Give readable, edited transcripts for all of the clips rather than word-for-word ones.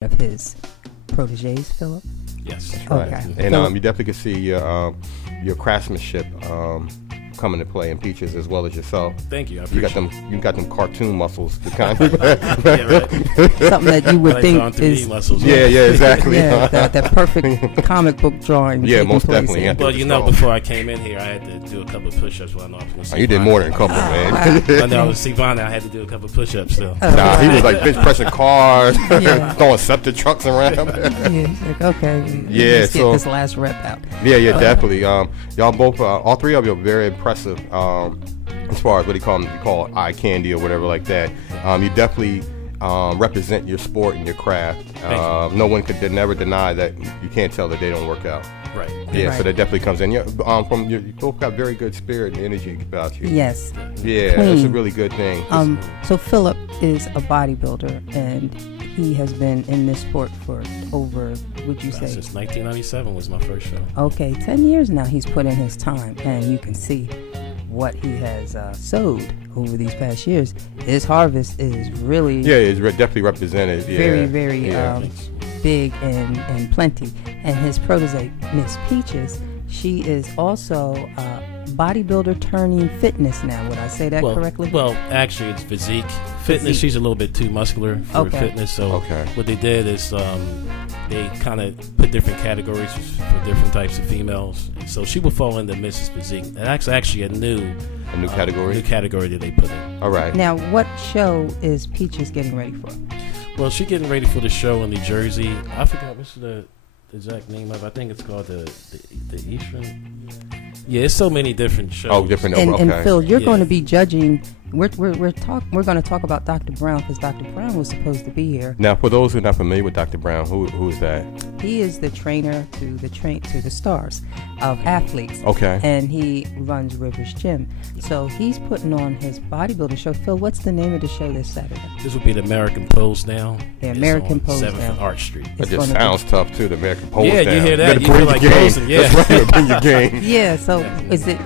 of his proteges, Philip? Yes. That's right. Okay. And you definitely can see your craftsmanship come into play in Peaches as well as yourself. Thank you. I You appreciate got them cartoon muscles to kind of yeah, right. Something that you would Like think on 3D is muscles. yeah, exactly. that perfect comic book drawing. Yeah, taking most place definitely, in. yeah. Well, you know, before I came in here, I had to do a couple of push-ups. Well, I know I was going to say You did Vonda. more than a couple, man. I know, see Vonda, I had to do a couple of push-ups still. Nah, he was like bench pressing cars, Yeah. throwing septic trucks around. Yeah, he's like, okay, Yeah, let's get so- this last rep out. Yeah, definitely. Y'all both, all three of you are very impressive. As far as what you call eye candy or whatever like that. You definitely represent your sport and your craft. No one could never deny that. You can't tell that they don't work out. Right. Yeah, Right. so that definitely comes in. You both got very good spirit and energy about you. Yes. Yeah, Clean. that's a really good thing. So Philip is a bodybuilder, and he has been in this sport for over, would you say? Since 1997 was my first show. Okay, 10 years now he's put in his time, and you can see what he has sowed over these past years. His harvest is really Yeah, it's definitely represented. Yeah. very, very Yeah. big and plenty. And his protege, Miss Peaches, she is also bodybuilder turning fitness now. Would I say that correctly? Well, actually, it's physique. Fitness, she's a little bit too muscular for Okay. fitness. So Okay. what they did is they kind of put different categories for different types of females. And so she will fall into Mrs. Physique. And that's actually a new category? new category that they put in. All right. Now, what show is Peaches getting ready for? Well, she's getting ready for the show in New Jersey. I forgot what's the exact name of it. I think it's called the Eastern. Yeah, it's so many different shows. Oh, different. And, Okay. and Phil, you're Yeah. going to be judging. We're going to talk about Dr. Brown, because Dr. Brown was supposed to be here. Now, for those who are not familiar with Dr. Brown, who is that? He is the trainer to the stars of athletes. Okay. And he runs Rivers Gym. So he's putting on his bodybuilding show. Phil, what's the name of the show this Saturday? This will be the American Pose Down. The It's American on Pose 7th Down. and Arch Street. That It's just gonna sounds tough too. The American Pole Yeah, down. you hear that, gotta you bring feel your like game. posing, yeah. That's right. Bring your game. Yeah. So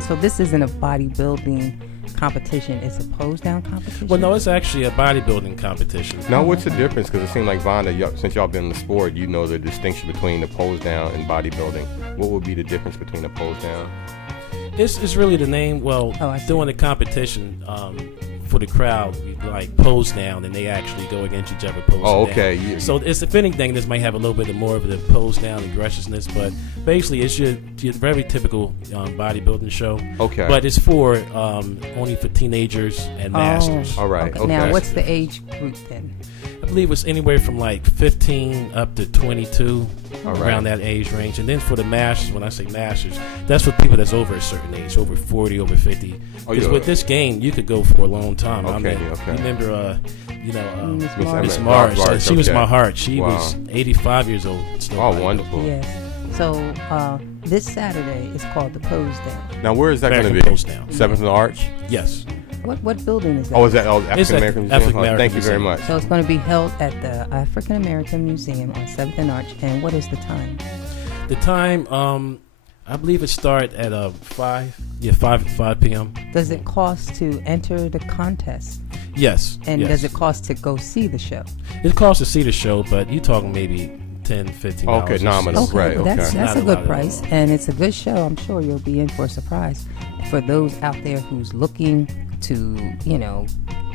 so this isn't a bodybuilding competition. It's a pose down competition. Well, no, it's actually a bodybuilding competition. Now, what's the difference? Because it seems like Vonda, since y'all been in the sport, you know the distinction between the pose down and bodybuilding. What would be the difference between the pose down? It's really the name. Well, Oh, I see. doing the competition for the crowd, we like pose down, and they actually go against each other posing Oh, down. okay. Yeah. So it's, if anything, this might have a little bit more of the pose down aggressiveness, but basically it's your very typical bodybuilding show. Okay. But it's for only for teenagers and masters. All right. Okay. Now, what's the age group then? I believe it's anywhere from like 15 up to 22, All right. around that age range. And then for the masters, when I say masters, that's for people that's over a certain age, over 40, over 50. Oh, Because yeah. with this game, you could go for a long time. I Okay, mean, okay. remember, Miss Miss Mars. Miss Mars. Mars, She was okay. my heart. She Wow. was 85 years old. Still Oh, fighting. wonderful. Yes. So this Saturday is called the Pose Down. Now, where is that going to American be? Pose Down. 7th and Arch? Yes. What building is that? Oh, is that It's African at American the Museum? African Oh, thank American you very Museum. much. So it's going to be held at the African American Museum on 7th and Arch. And what is the time? The time, I believe it started at 5 p.m. Does it cost to enter the contest? Yes. And yes. does it cost to go see the show? It costs to see the show, but you're talking maybe $10, $15. Okay, nominal. It's- Right, well, that's okay. that's Not a a good lot at price, all. and it's a good show. I'm sure you'll be in for a surprise. For those out there who's looking to,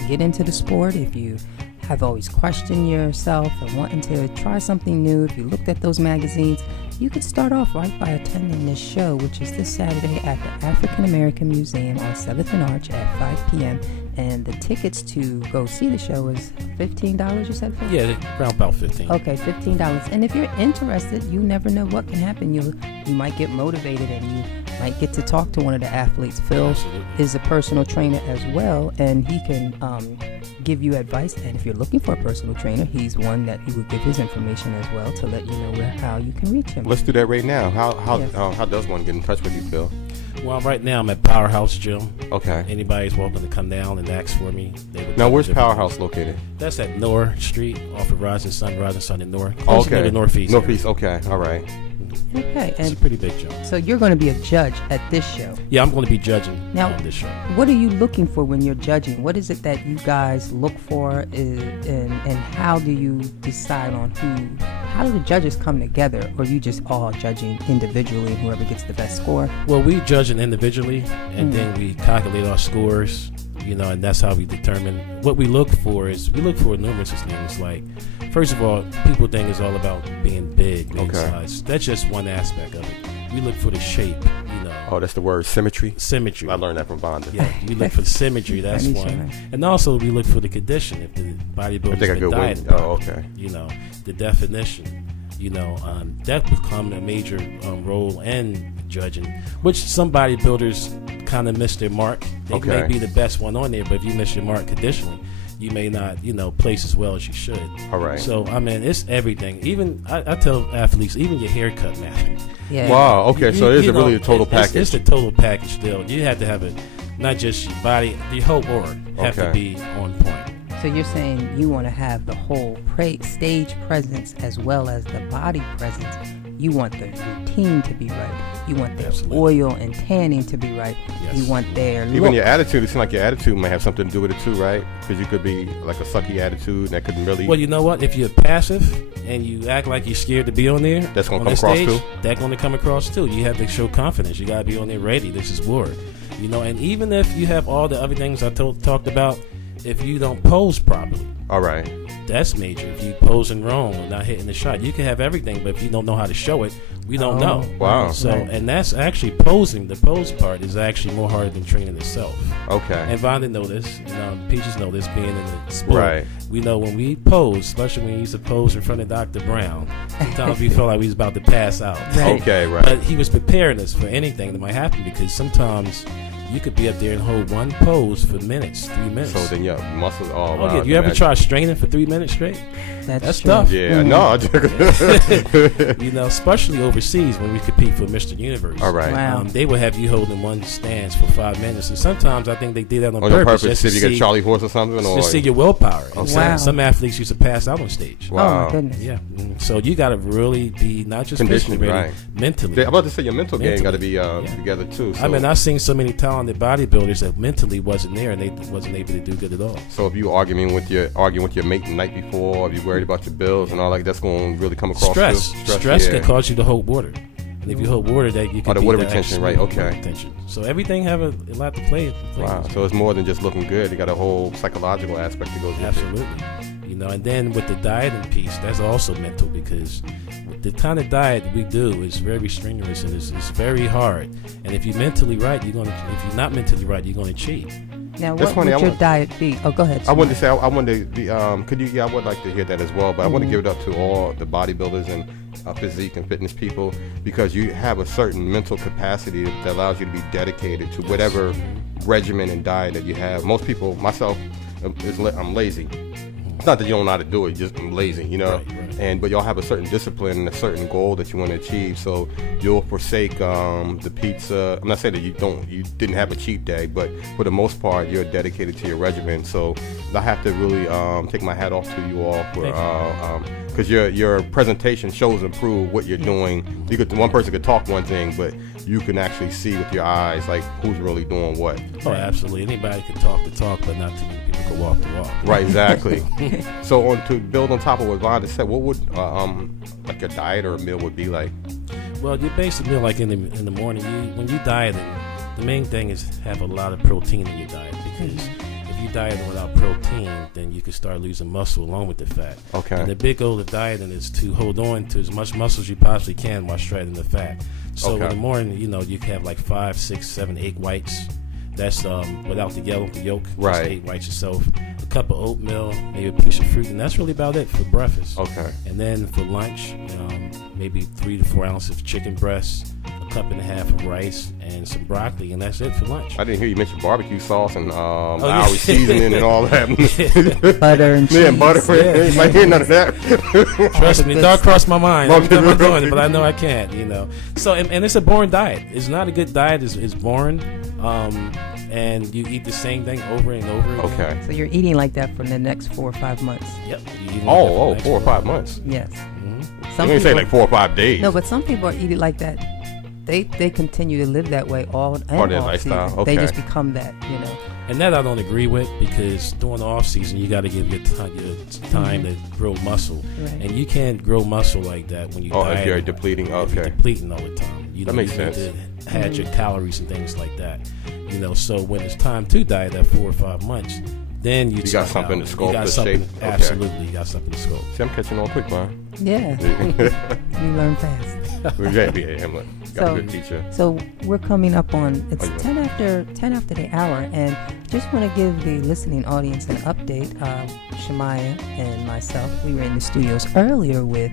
get into the sport, if you have always questioned yourself and wanting to try something new, if you looked at those magazines, you could start off right by attending this show, which is this Saturday at the African American Museum on 7th and Arch at 5 p.m. And the tickets to go see the show is $15, you said? Phil? Yeah, around about 15. Okay, $15. And if you're interested, you never know what can happen. You might get motivated, and you might get to talk to one of the athletes. Phil Absolutely. is a personal trainer as well, and he can give you advice. And if you're looking for a personal trainer, he's one that he will give his information as well to let you know how you can reach him. Let's do that right now. Yes. How does one get in touch with you, Phil? Well, right now I'm at Powerhouse Gym. Okay. Anybody's welcome to come down and ask for me. They would Now, tell where's me different Powerhouse things. located? That's at North Street, off of Rising Sun in North. Oh, Close to okay. the Northeast. Northeast. Okay. All right. Okay, It's a and pretty big jump. so you're going to be a judge at this show. Yeah, I'm going to be judging Now- on this show. What are you looking for when you're judging? What is it that you guys look for, and how do you decide on who? How do the judges come together, or you just all judging individually, and whoever gets the best score? Well, we judge it individually, and then we calculate our scores, and that's how we determine. What we look for is numerous things. Like, first of all, people think it's all about being big, being size. That's just one aspect of it. We look for the shape, Oh, that's the word, symmetry? Symmetry. I learned that from Vonda. Yeah, you look for symmetry. That's Funny, one, Shema'yah. and also we look for the condition. If the I bodybuilder's think I been go dieting, with. Oh, okay. the definition. That become a major role in judging, which some bodybuilders kind of miss their mark. They may be the best one on there, but if you miss your mark conditionally, you may not, place as well as you should. All right. So, it's everything. Even, I tell athletes, even your haircut, man. Yeah. Wow. Okay. So it is really a total package. It's the total package still. You have to have it, not just your body, the whole aura have to be on point. So you're saying you want to have the whole stage presence as well as the body presence. You want the routine to be right. You want their oil and tanning to be right. Yes. You want their look. Even your attitude, it seems like your attitude might have something to do with it too, right? Because you could be like a sucky attitude, and that could really... Well, you know what? If you're passive and you act like you're scared to be on there, That's gonna on come the across stage, too? That's going to come across too. You have to show confidence. You got to be on there ready. This is war. And even if you have all the other things I talked about, if you don't pose properly, All right. that's major. If you posing wrong and not hitting the shot, you can have everything, but if you don't know how to show it, we don't know. Wow. So, Right. and that's actually posing. The pose part is actually more harder than training itself. Okay. And Vonda know this, and Peaches know this, being in the sport. Right. We know when we pose, especially when we used to pose in front of Dr. Brown, sometimes we felt like we was about to pass out. Right. Okay, right. But he was preparing us for anything that might happen, because sometimes you could be up there and hold one pose for minutes, 3 minutes. So then, yeah, muscles all Oh, yeah. You ever try straining for 3 minutes straight? That's true. tough. Yeah, no. Especially overseas when we compete for Mr. Universe. All right. Wow. They would have you holding one stance for 5 minutes, and sometimes I think they did that on On your purpose. purpose, just see to if you get Charlie Horse or something? Or just see your willpower. And Okay. Wow. some athletes used to pass out on stage. Oh Wow. my goodness. Yeah. So you got to really be not just Conditioned, physically ready, right. mentally. I'm about to say your mental game got to be Yeah. together too. So, I've seen so many talented bodybuilders that mentally wasn't there, and they wasn't able to do good at all. so if you arguing with your mate the night before, or if you're worried about your bills and all that, that's going to really come across. Stress yeah. can cause you to hold water, and if you hold water, that you can the be water that retention, extra right, water okay. retention. So everything have a lot to play. Wow. So it's more than just looking good. You got a whole psychological aspect that goes with it. Absolutely. And then with the dieting piece, that's also mental, because the kind of diet we do is very strenuous, and it's very hard. And if you're mentally right, if you're not mentally right, you're going to cheat. Now, That's what funny, would I your want- diet be? Oh, go ahead. I wanted to say, I wanted to be, could you, yeah, I would like to hear that as well, but I want to give it up to all the bodybuilders and physique and fitness people, because you have a certain mental capacity that allows you to be dedicated to whatever regimen and diet that you have. Most people, myself, I'm lazy. It's not that you don't know how to do it, just I'm lazy, Right. But y'all have a certain discipline and a certain goal that you want to achieve, so you'll forsake the pizza. I'm not saying that you didn't have a cheat day, but for the most part, you're dedicated to your regimen. So I have to really take my hat off to you all for because your presentation shows and prove what you're doing. One person could talk one thing, but you can actually see with your eyes like who's really doing what. Oh, absolutely. Anybody can talk the talk, but not too many people can walk the walk. Right, exactly. So to build on top of what Vonda said, what would like a diet or a meal would be like? Well, you basically, like in the morning, when you diet, the main thing is have a lot of protein in your diet, because if you diet without protein, then you can start losing muscle along with the fat. Okay. And the big goal of dieting is to hold on to as much muscle as you possibly can while shredding the fat. So in the morning, you can have like 5, 6, 7, 8 whites. That's without the yolk, Right. just 8 whites yourself. A cup of oatmeal, maybe a piece of fruit, and that's really about it for breakfast. Okay. And then for lunch, maybe 3 to 4 ounces of chicken breast, a cup and a half of rice, and some broccoli, and that's it for lunch. I didn't hear you mention barbecue sauce and yeah. Lowry seasoning and all that. butter and cheese. Yeah, butter. Yeah. Like hear none of that. Trust me, thought crossed my mind. Every time I'm Okay. doing it, but I know I can't, So, and it's a boring diet. It's not a good diet. It's boring. And you eat the same thing over and over again. Okay. So you're eating like that for the next 4 or 5 months. Yep. You eat like that for the Oh, next 4 or 5 month. months. Yes. Mhm. some You people say like 4 or 5 days. No, but some people are eating like that. They continue to live that way all Part of their off lifestyle. season. Okay. They just become that, you know. And that I don't agree with, because during the off season you got to give your time to grow muscle, Right. and you can't grow muscle like that when you diet. If you're depleting. If you're Okay. depleting all the time. You That know, makes you need sense. to had your calories and things like that. You know, so when it's time to diet at 4 or 5 months, then you got something to sculpt You got the something, shape. Okay. absolutely, you got something to sculpt. See, I'm catching on quick, man. Yeah, you learn fast. Got a good teacher. So we're coming up on, it's Oh, yeah. 10 after the hour, and just want to give the listening audience an update. Shema'yah and myself, we were in the studios earlier with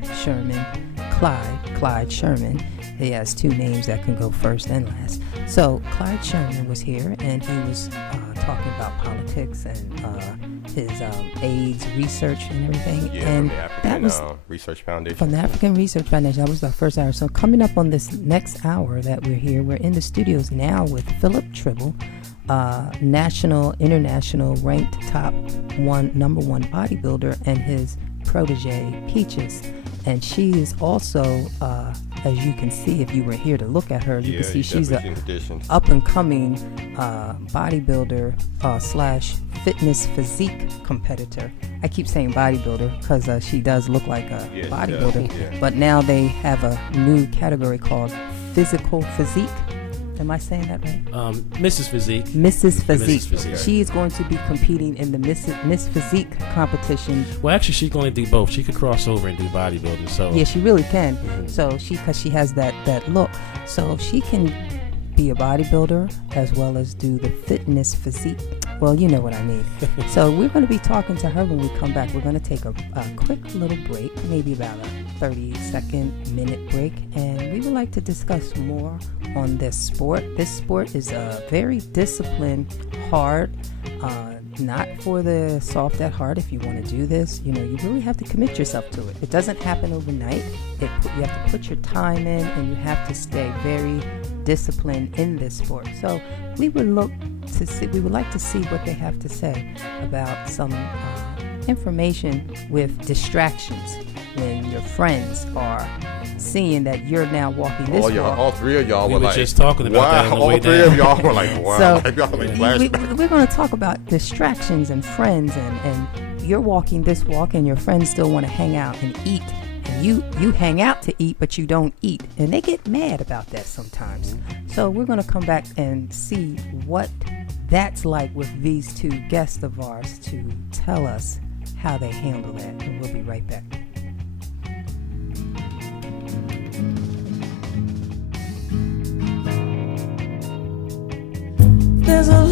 Clyde Sherman. He has two names that can go first and last. So Clyde Sherman was here, and he was talking about politics and his AIDS research and everything. Yeah, and from the that African was Research Foundation. from the African Research Foundation. That was the first hour. So coming up on this next hour that we're here, we're in the studios now with Philip Tribble, national, international ranked number one bodybuilder, and his protege Peaches. And she is also, as you can see, if you were here to look at her, you can see she's a up and coming bodybuilder slash fitness physique competitor. I keep saying bodybuilder because she does look like a bodybuilder. Yeah. But now they have a new category called physical physique. Am I saying that right? Mrs. Physique. Mrs. Physique. Mrs. Physique. She is going to be competing in the Miss Physique competition. Well, actually, she's going to do both. She could cross over and do bodybuilding. So Yeah, she really can. Mhm. So because she has that look. So if she can be a bodybuilder as well as do the fitness physique, well, you know what I mean. So we're going to be talking to her when we come back. We're going to take a quick little break, maybe about a 30-second minute break, and we would like to discuss more on this sport. This sport is very disciplined, hard, not for the soft at heart. If you want to do this, you know, you really have to commit yourself to it. It doesn't happen overnight. You have to put your time in, and you have to stay very disciplined in this sport. So we would like to see what they have to say about some information with distractions when your friends are seeing that you're now walking this walk. All three of y'all we were were like, just talking about that on the all way three down. of y'all were like, wow. So Y'all like we're going to talk about distractions and friends, and you're walking this walk, and your friends still want to hang out and eat, and you hang out to eat, but you don't eat, and they get mad about that sometimes. So we're going to come back and see what that's like with these two guests of ours to tell us how they handle that, and we'll be right back. There's a